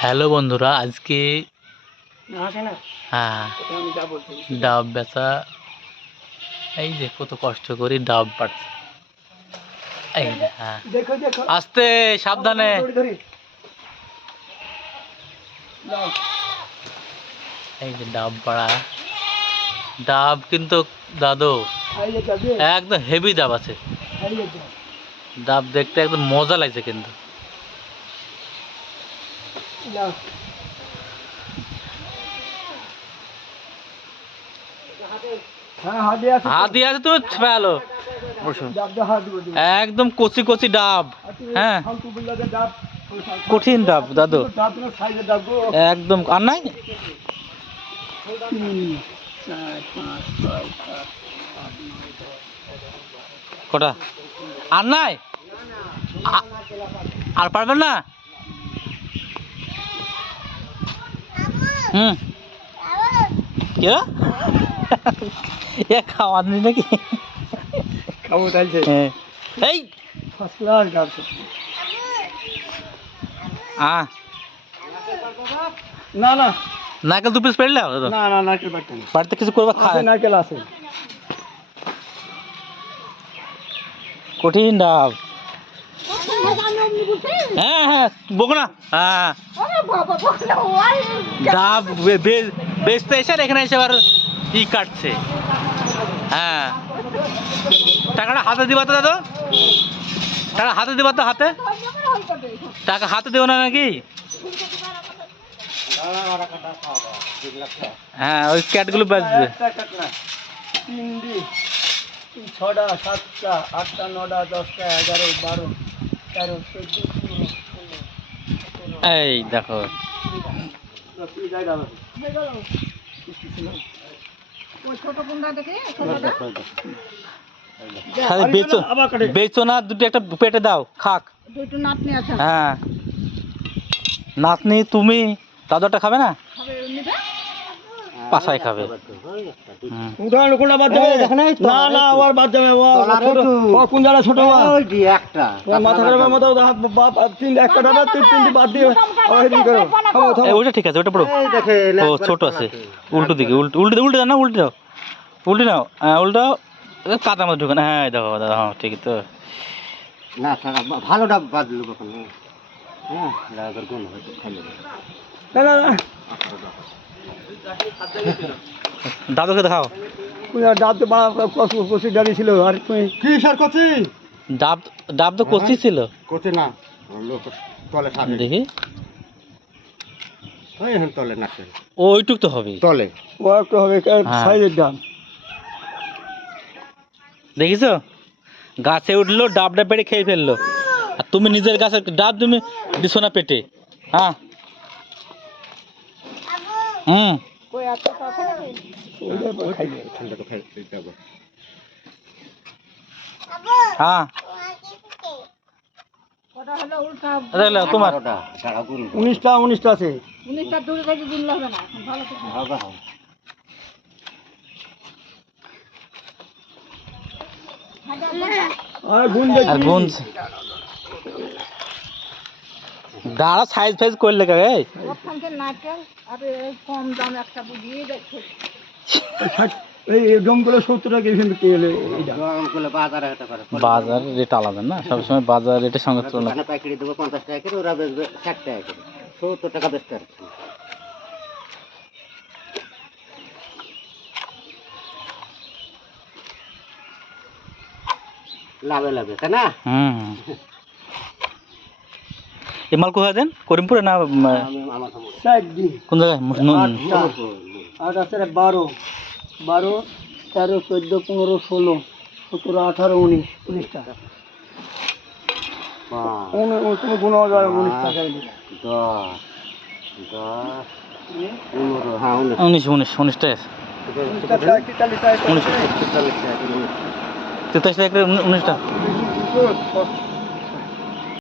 Hello বন্ধুরা, আজকে হ্যাঁ ডাব বেচা। এই যে কত কষ্ট করি ডাব পাড়ছি। এই যে হ্যাঁ, আস্তে সাবধানে। এই যে ডাব পাড়া, ডাব কিন্তু দাদু একদম হেভি ডাব আছে। ডাব দেখতে একদম মজা লাগছে কিন্তু। হাত দিয়ে আছে তুমি ফেলো, একদম কচি কচি ডাব। হ্যাঁ কঠিন ডাব দাদু, একদম। আর নাই কটা? আর নাই, আর পারবেন না। হুম কে খাওয়া নি নাকি? খাবো তাইছে। এই ফার্স্ট ক্লাস ডাব। না না নারকেল 2 পিস পেলে না না নারকেল বাড়তে না, বাড়িতে কিছু করবা খায়। নারকেল আছে। কঠিন ডাব। হ্যাঁ হ্যাঁ বকো না। হ্যাঁ ডাব বেচতে এসে এখানে এসে আবার ই কাটছে। হ্যাঁ টাকাটা হাতে দিবা তো দাদু, টাকা হাতে দিবা তো। হাতে টাকা হাতে দেবো না নাকি? হ্যাঁ ওই ক্যাটগুলো বেচবে। 6টা 7টা 8টা 9টা 10টা 11 12 13 14 এই দেখো বেচো বেচো না, দুটো একটা পেটে দাও খাক। হ্যাঁ নাতনি তুমি দাদুটা খাবে না, পাশায় খাবে। ওইটা ঠিক আছে, ওটা পুরো ও ছোট আছে। উল্টো দিকে উল্টে উল্টে দাও না, উল্টে দাও, উল্টে নাও। হ্যাঁ উল্টাও, কাতার মধ্যে ঢুকে না। হ্যাঁ দেখো দাদা, হ্যাঁ ঠিক তো না ভালো ডাব বাঁধলো কখন। হ্যাঁ দাদুকে দেখাও। ডাব তো কচি ডালি ছিল। আর তুমি কি স্যার কচি ডাব, ডাব তো কচি ছিল। কচি না তলে দেখি তলে না, ওইটুক তো হবে তলে ও একটু হবে সাইজের ডাব। দেখিছো গাছে উঠলো, ডাবটা পেড়ে খেয়ে ফেললো। আর তুমি নিজের গাছের ডাব তুমি দিছো না পেটে। হ্যাঁ হুম হ্যাঁ তোমার 19টা আছে। আর গুনছে দাঁড়া, সাইজ ফাইজ করলে কে এই ডোমগুলো 70 টাকা বিক্রি হলে বাজার রেট আলাদা না, সবসময় বাজার রেটের সঙ্গে তুলনা। পাইকারি দেবো 50 টাকা করে, ওরা বেচবে 60 টাকা করে, 70 টাকা বেচতে আর লাভে লাভে, তাই না? এই মাল কোথায় দেন? করিমপুরে না কোন জায়গায়? 8 আছে 12 13 14 15 16 17 18 19 19টা। তুমি গুণ 19 টাকা 19 টাকা 43 টাকা 19টা।